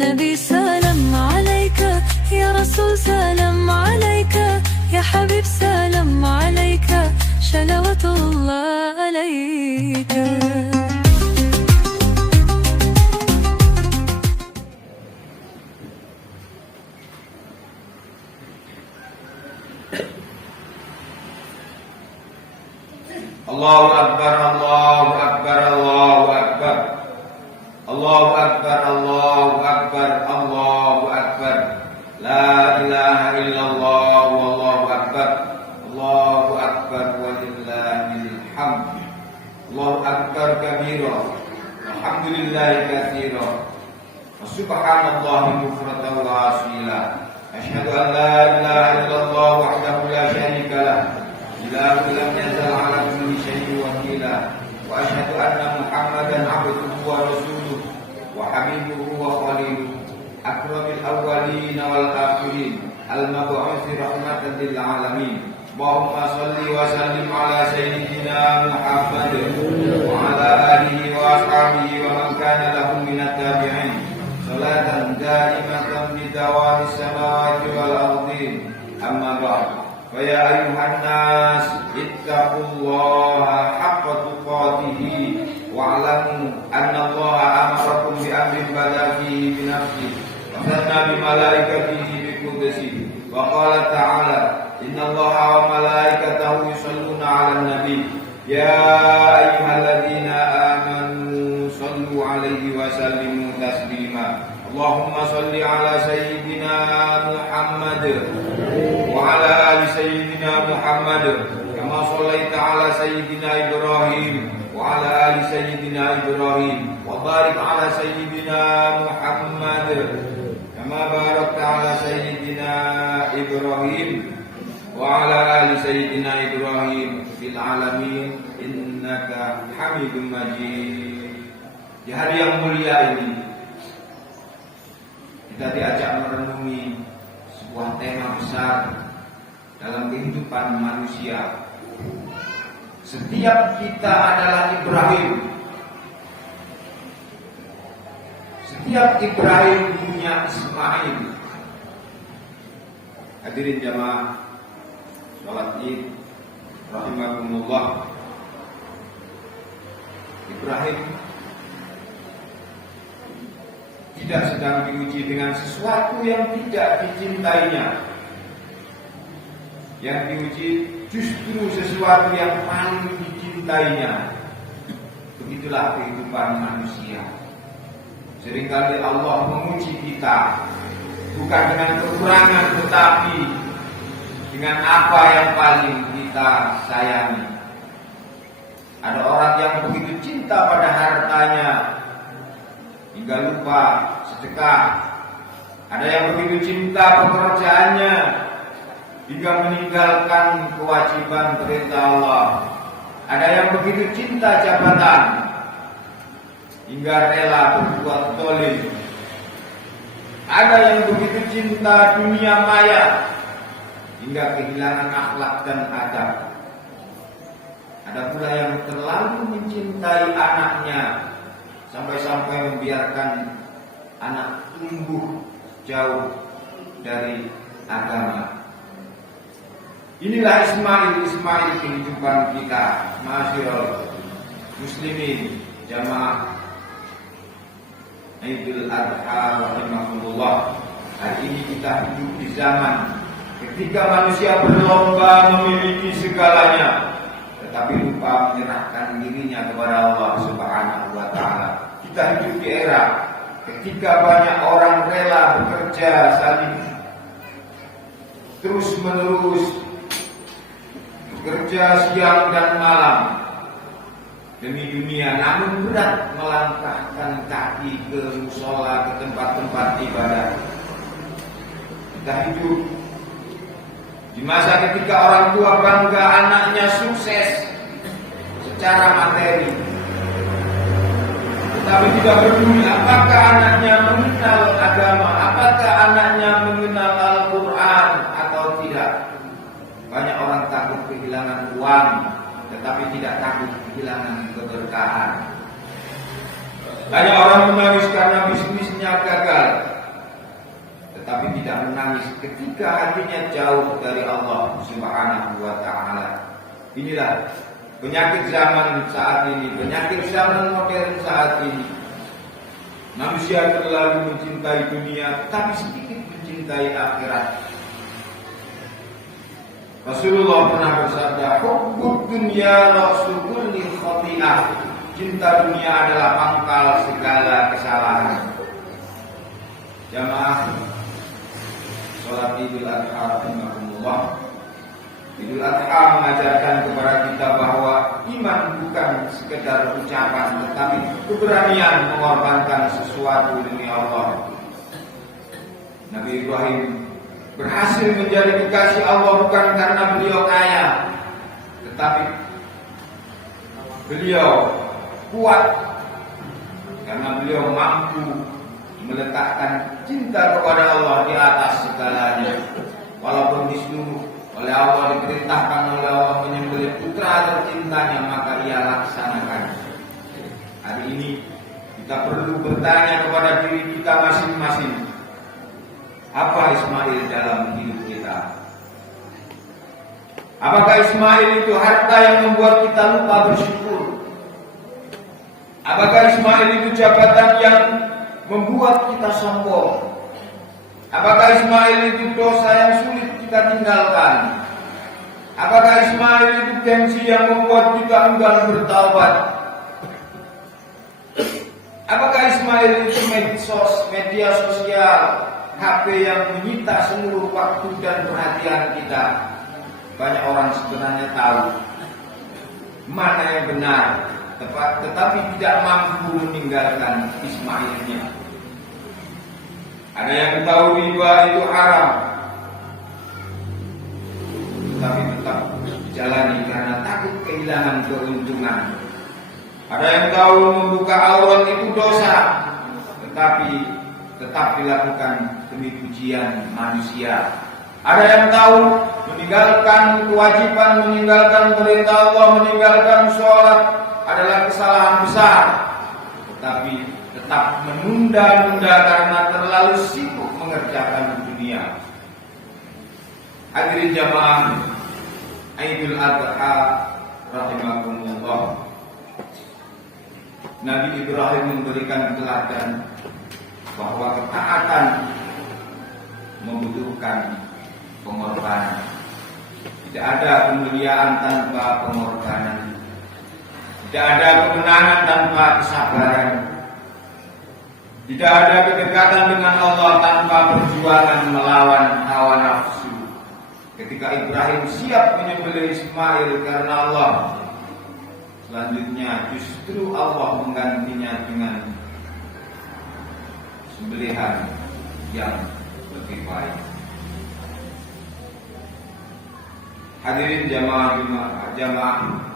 نبي سلام عليك، يا رسول سلام عليك، يا حبيب سلام عليك، صلوات الله عليك. Allahu Akbar, Allahu Akbar, Allahu Akbar. Allahu Akbar, Allahu Akbar, Allahu Akbar. La ilaha illallah, wallahu akbar. Allahu Akbar walillahil hamd. Allahu Akbar kabira, alhamdulillahi katsira, wa subhanallahi mufratan wa asila. Asyhadu an la ilaha illallah wahdahu la syarika lah, ilahu lam yazal ala kulli syai'in wakila. Wa asyhadu anna Muhammadan abduhu wa rasuluh wa habibuhu wa khaliluh, akramil awwalin wal akhirin, al-mab'uts rahmatan lil alamin. Allahumma shalli wa sallim ala sayyidina Muhammad wa ala alihi wa ashabihi wa man kana lahum minat tabi'in, salatan daimatan bidawamis samawati wal ardi. Amma ba'd. Wa ya ayyuhan nas ittaqullaha haqqa tuqatih wa'lamu anna Allaha amarakum bi amrin bada fihi bi nafsihi wa sanna bi malaikatihi bi qudratihi wa qala ta'ala inna Allaha wa malaikatahu yusalluna 'alan nabi ya ayyuhalladzina amanu sallu 'alaihi wa sallimu taslima. Allahumma salli ala sayyidina Muhammad wa ala ali sayyidina Muhammad kama shallaita ala sayyidina Ibrahim wa ala ali sayyidina Ibrahim wa barik ala sayyidina Muhammad kama barakta ala sayyidina Ibrahim wa ala ali sayyidina Ibrahim fil alamin innaka Hamidum Majid. Di hari yang mulia ini kita diajak merenungi sebuah tema besar dalam kehidupan manusia. Setiap kita adalah Ibrahim. Setiap Ibrahim punya Ismail. Hadirin jamaah salat Id rahimakumullah. Ibrahim tidak sedang diuji dengan sesuatu yang tidak dicintainya. Yang diuji justru sesuatu yang paling dicintainya. Begitulah kehidupan manusia. Seringkali Allah menguji kita bukan dengan kekurangan, tetapi dengan apa yang paling kita sayangi. Ada orang yang begitu cinta pada hartanya hingga lupa sedekah. Ada yang begitu cinta pekerjaannya hingga meninggalkan kewajiban perintah Allah. Ada yang begitu cinta jabatan hingga rela berbuat zalim. Ada yang begitu cinta dunia maya hingga kehilangan akhlak dan adab. Ada pula yang terlalu mencintai anaknya sampai-sampai membiarkan anak tumbuh jauh dari agama. Inilah Ismail kehidupan kita, ma'asyiral muslimin, jamaah Idul Adha rahimahullah. Hari ini kita hidup di zaman ketika manusia berlomba memiliki segalanya, tetapi lupa menyerahkan dirinya kepada Allah Subhanahu wa ta'ala. Kita hidup di era ketika banyak orang rela bekerja saling terus menerus, bekerja siang dan malam demi dunia, namun berat melangkahkan kaki ke musola, ke tempat-tempat ibadah. Kita hidup di masa ketika orang tua bangga anaknya sukses secara materi, tetapi tidak peduli apakah anaknya mengenal agama, apakah anaknya mengenal Al-Quran atau tidak. Banyak orang takut kehilangan uang, tetapi tidak takut kehilangan keberkahan. Banyak orang menangis karena bisnisnya gagal, tidak menangis ketika hatinya jauh dari Allah Subhanahu wa Ta'ala. Inilah penyakit zaman saat ini, penyakit zaman modern saat ini. Manusia terlalu mencintai dunia, tapi sedikit mencintai akhirat. Rasulullah pernah bersabda, "Hubbud dunya ra'su kulli khati'ah." Cinta dunia adalah pangkal segala kesalahan. Jamaah salat Idul Adha rahimakumullah. Idul Adha mengajarkan kepada kita bahwa iman bukan sekedar ucapan, tetapi keberanian mengorbankan sesuatu demi Allah. Nabi Ibrahim berhasil menjadi kekasih Allah bukan karena beliau kaya, tetapi beliau kuat karena beliau mampu meletakkan cinta kepada Allah di atas segalanya. Walaupun disuruh oleh Allah, diperintahkan oleh Allah menyembelih putra tercintanya, maka ia laksanakan. Hari ini kita perlu bertanya kepada diri kita masing-masing, apa Ismail dalam hidup kita? Apakah Ismail itu harta yang membuat kita lupa bersyukur? Apakah Ismail itu jabatan yang membuat kita sombong? Apakah Ismail itu dosa yang sulit kita tinggalkan? Apakah Ismail itu gengsi yang membuat kita enggan bertaubat? Apakah Ismail itu media sosial, HP yang menyita seluruh waktu dan perhatian kita? Banyak orang sebenarnya tahu mana yang benar, tetapi tidak mampu meninggalkan Ismailnya. Ada yang tahu riba itu haram, tetapi tetap dijalani karena takut kehilangan keuntungan. Ada yang tahu membuka aurat itu dosa, tetapi tetap dilakukan demi pujian manusia. Ada yang tahu meninggalkan kewajiban, meninggalkan perintah Allah, meninggalkan sholat adalah kesalahan besar, tetapi tetap menunda-nunda karena terlalu sibuk mengerjakan dunia. Hadirin jamaah Idul Adha rahimakumullah. Nabi Ibrahim memberikan teladan bahwa ketaatan membutuhkan pengorbanan. Tidak ada kemuliaan tanpa pengorbanan. Tidak ada kemenangan tanpa kesabaran. Tidak ada kedekatan dengan Allah tanpa perjuangan melawan hawa nafsu. Ketika Ibrahim siap menyembelih Ismail karena Allah, selanjutnya justru Allah menggantinya dengan sembelihan yang lebih baik. Hadirin jamaah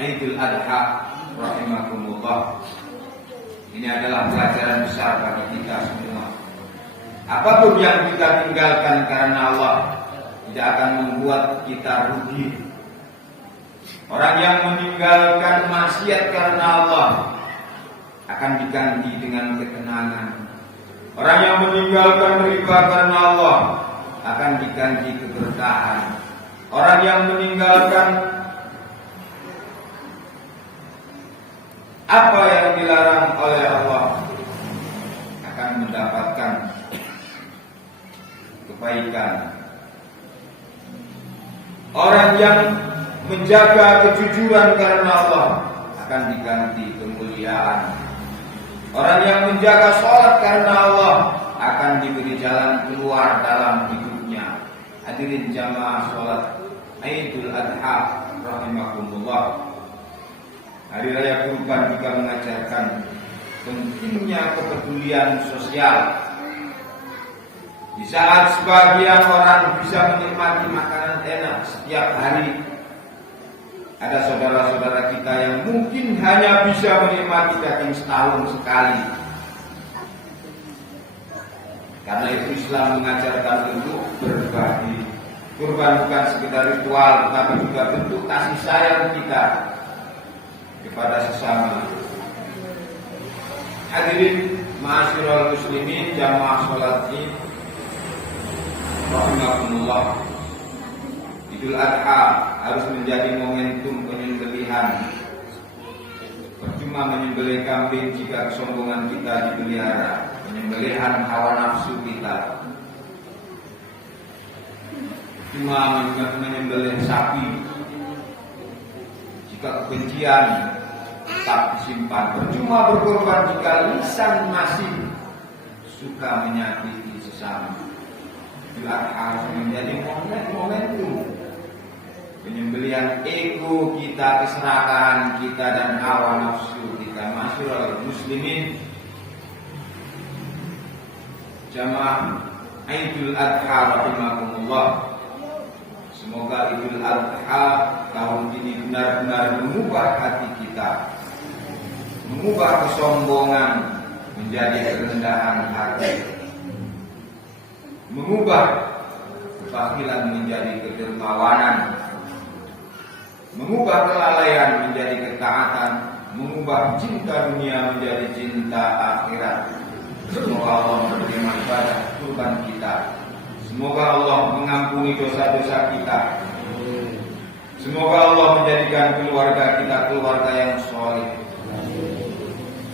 Idul Adha rahimakumullah. Ini adalah pelajaran besar bagi kita semua. Apapun yang kita tinggalkan karena Allah tidak akan membuat kita rugi. Orang yang meninggalkan maksiat karena Allah akan diganti dengan ketenangan. Orang yang meninggalkan riba karena Allah akan diganti keberkahan. Orang yang meninggalkan apa yang dilarang oleh Allah akan mendapatkan kebaikan. Orang yang menjaga kejujuran karena Allah akan diganti kemuliaan. Orang yang menjaga sholat karena Allah akan diberi jalan keluar dalam hidupnya. Hadirin jamaah sholat Idul Adha rahimakumullah. Hari Raya Kurban juga mengajarkan pentingnya kepedulian sosial. Di saat sebagian orang bisa menikmati makanan enak setiap hari, ada saudara-saudara kita yang mungkin hanya bisa menikmati daging setahun sekali. Karena itu Islam mengajarkan untuk berbagi. Kurban bukan sekedar ritual, tetapi juga bentuk kasih sayang kita kepada sesama. Hadirin ma'asyiral muslimin jamaah sholat Id. Rahimakumullah. Idul Adha harus menjadi momentum penyembelihan. Percuma menyembelih kambing jika kesombongan kita dipelihara, penyembelihan hawa nafsu kita. Percuma menyembelih sapi jika kebencian tetap disimpan. Percuma berkorban jika lisan masih suka menyakiti sesama. Idul Adha harus menjadi momentum penyembelihan ego kita, keserakahan kita, dan hawa nafsu kita. Masyurul muslimin, jamaah Idul Adha rahimakumullah. Semoga Idul Adha tahun ini benar-benar mengubah hati kita, mengubah kesombongan menjadi kerendahan hati, mengubah kebakilan menjadi kedermawanan, mengubah kelalaian menjadi ketaatan, mengubah cinta dunia menjadi cinta akhirat. Semoga Allah menerima ibadah kurban kita. Semoga Allah mengampuni dosa-dosa kita. Semoga Allah menjadikan keluarga kita keluarga yang soleh,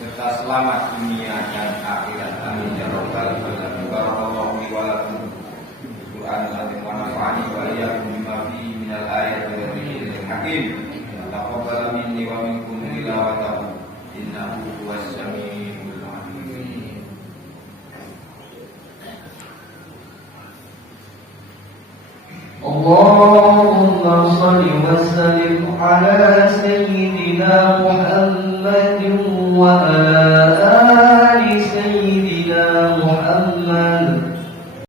serta selamat dunia dan akhirat. Amin ya rabbal alamin. Barakallahu li wa lakum Qur'an al-azim wa nafa'ani wa iyyakum bima fihi minal ayati wa dhikril hakim. Taqabbal minni wa minkum tilawatahu innahu huwas samiul alim. Allahumma salli wa sallim ala sayyidina Muhammadin wa ala ali sayyidina Muhammad.